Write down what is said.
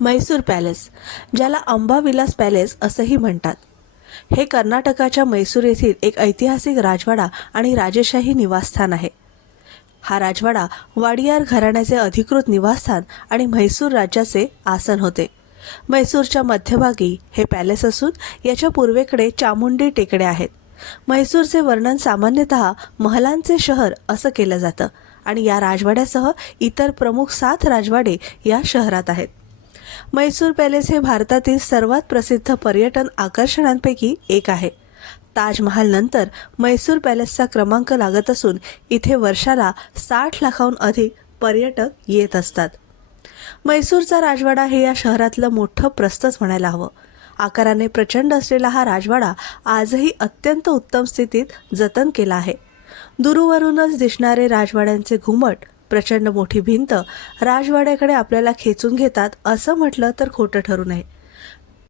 Mysore palace ज्याला अंबाविलास palace असंही म्हणतात. हे कर्नाटकाच्या मैसूर येथील एक ऐतिहासिक राजवाडा आणि राजेशाही निवासस्थान आहे. हा राजवाडा वाडियार घराण्याचे अधिकृत निवासस्थान आणि म्हैसूर राज्याचे आसन होते. म्हैसूरच्या मध्यभागी हे पॅलेस असून याच्या पूर्वेकडे चामुंडी टेकड्या आहेत. म्हैसूरचे वर्णन सामान्यतः महलांचे शहर असं केलं जातं आणि या राजवाड्यासह इतर प्रमुख सात राजवाडे या शहरात आहेत. म्हैसूर पॅलेस हे भारतातील सर्वात प्रसिद्ध पर्यटन आकर्षणांपैकी एक आहे. ताजमहाल नंतर मैसूर पॅलेसचा क्रमांक लागत असून इथे वर्षाला साठ लाखाहून अधिक पर्यटक येत असतात. मैसूरचा राजवाडा हे या शहरातलं मोठं प्रस्तच म्हणायला हवं. आकाराने प्रचंड असलेला हा राजवाडा आजही अत्यंत उत्तम स्थितीत जतन केला आहे. दूरवरूनच दिसणारे राजवाड्यांचे घुमट प्रचंड मोठी भिंत राजवाड्याकडे आपल्याला खेचून घेतात असं म्हटलं तर खोटं ठरू नये.